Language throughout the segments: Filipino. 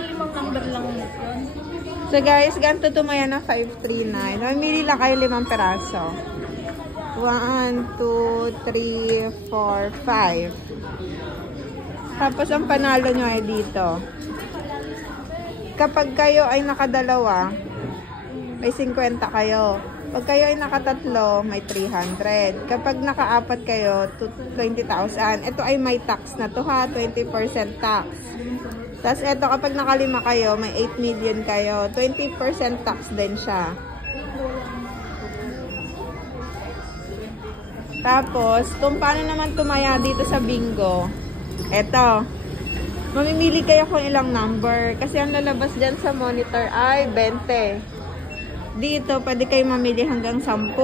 Limang number lang yun. So guys, ganito tumaya na 539. Mamili lang kayo 5 peraso. 1, 2, 3, 4, 5. Tapos ang panalo nyo ay dito. Kapag kayo ay nakadalawa, may 50 kayo. Pag kayo ay nakatatlo, may 300. Kapag nakaapat kayo, 20,000. Ito ay may tax na to ha, 20% tax. Tapos ito, kapag nakalima kayo, may 8 million kayo. 20% tax din siya. Tapos, kung paano naman tumaya dito sa bingo, ito. Mamimili kayo kung ilang number. Kasi ang lalabas dyan sa monitor ay 20. Dito, pwede kayo mamili hanggang 10.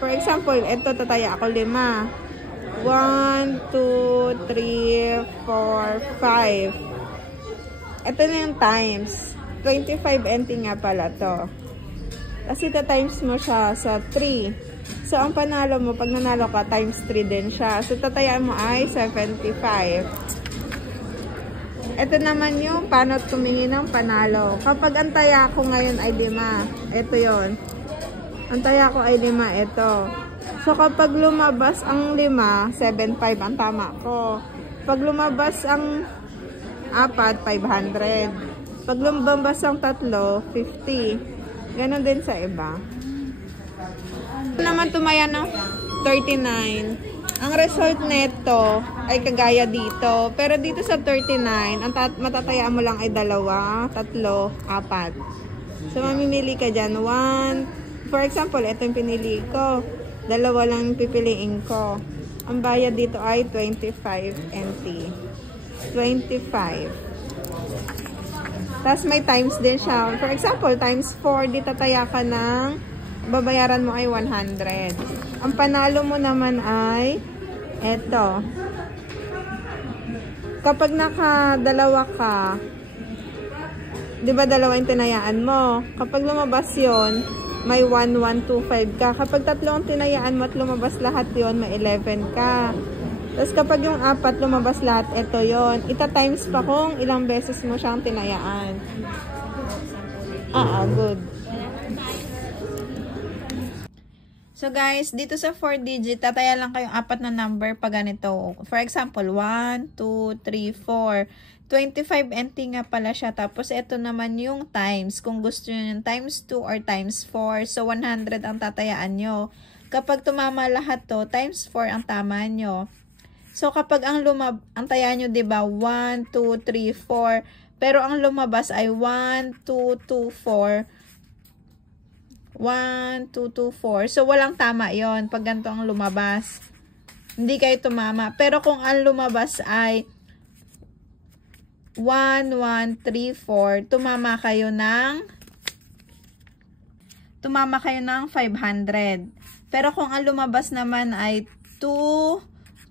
For example, ito, tataya ako 5. 1, 2, 3, 4, 5. Ito na yung times. 25 NT nga pala to. Kasi times mo siya sa 3. So, ang panalo mo, pag nanalo ka, times 3 din siya. So, tatayaan mo ay 75. Ito naman yung paano tumingin ng panalo. Kapag ang taya ko ngayon ay 5. Ito yon. Ang taya ko ay 5. Ito. So, kapag lumabas ang 5, 75 ang tama ko. Pag lumabas ang 4, 500. Pag lumabas ang 3, 50. Ganon din sa iba. Ito naman tumaya ng 39. Ang result neto ay kagaya dito. Pero dito sa 39, ang matatayaan mo lang ay 2, 3, 4. So, mamimili ka dyan. 1, for example, ito yung pinili ko. 2 lang pipiliin ko. Ang bayad dito ay 25 NT. 25. Tapos may times din siya. For example, times 4, di tataya ka ng babayaran mo ay 100. Ang panalo mo naman ay eto. Kapag nakadalawa ka, di ba dalawa yung tinayaan mo? Kapag lumabas yon, may 1, 1, 2, 5 ka. Kapag 3 ang tinayaan mo at lumabas lahat yon, may 11 ka. Tapos kapag yung 4 lumabas lahat, ito yon. Ita-times pa kung ilang beses mo siyang tinayaan. Good. So guys, dito sa 4 digit, tataya lang kayong 4 na number pag ganito. For example, 1, 2, 3, 4. 25 NT nga pala siya. Tapos ito naman yung times. Kung gusto nyo yung times 2 or times 4. So 100 ang tatayaan nyo. Kapag tumama lahat to, times 4 ang tama nyo. So, kapag ang taya nyo, diba, 1, 2, 3, 4. Pero ang lumabas ay 1, 2, 2, 4. 1, 2, 2, 4. So, walang tama yon pag ganito ang lumabas. Hindi kayo tumama. Pero kung ang lumabas ay 1, 1, 3, 4, tumama kayo ng 500. Pero kung ang lumabas naman ay 2,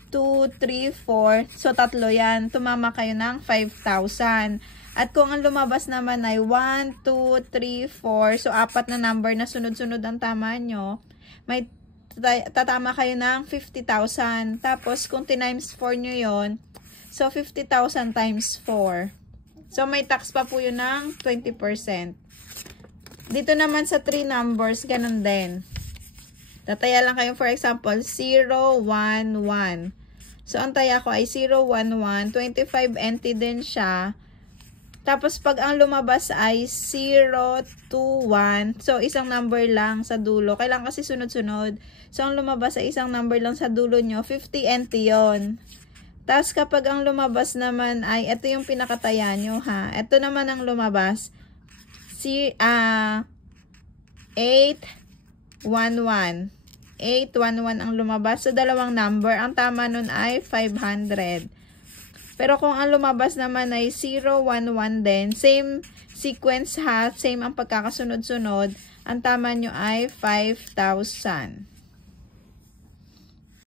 2, 3, 4. So, 3 yan. Tumama kayo ng 5,000. At kung ang lumabas naman ay 1, 2, 3, 4. So, 4 na number na sunod-sunod ang tama nyo. May tatama kayo ng 50,000. Tapos, kung times 4 nyo yon, so, 50,000 times 4. So, may tax pa po yun ng 20%. Dito naman sa 3 numbers, ganun din. Tataya lang kayo, for example, 0, 1, 1. So, ang taya ko ay 0, 1, 1. 25 NT din siya. Tapos, pag ang lumabas ay 0, 2, 1. So, isang number lang sa dulo. Kailangan kasi sunod-sunod. So, ang lumabas ay isang number lang sa dulo nyo. 50 NT yon. Tapos, kapag ang lumabas naman ay, ito yung pinakataya nyo ha. Ito naman ang lumabas. 8, 1, 1. 811 ang lumabas. So, dalawang number. Ang tama nun ay 500. Pero kung ang lumabas naman ay 011 din, same sequence ha, same ang pagkakasunod-sunod, ang tama nyo ay 5,000.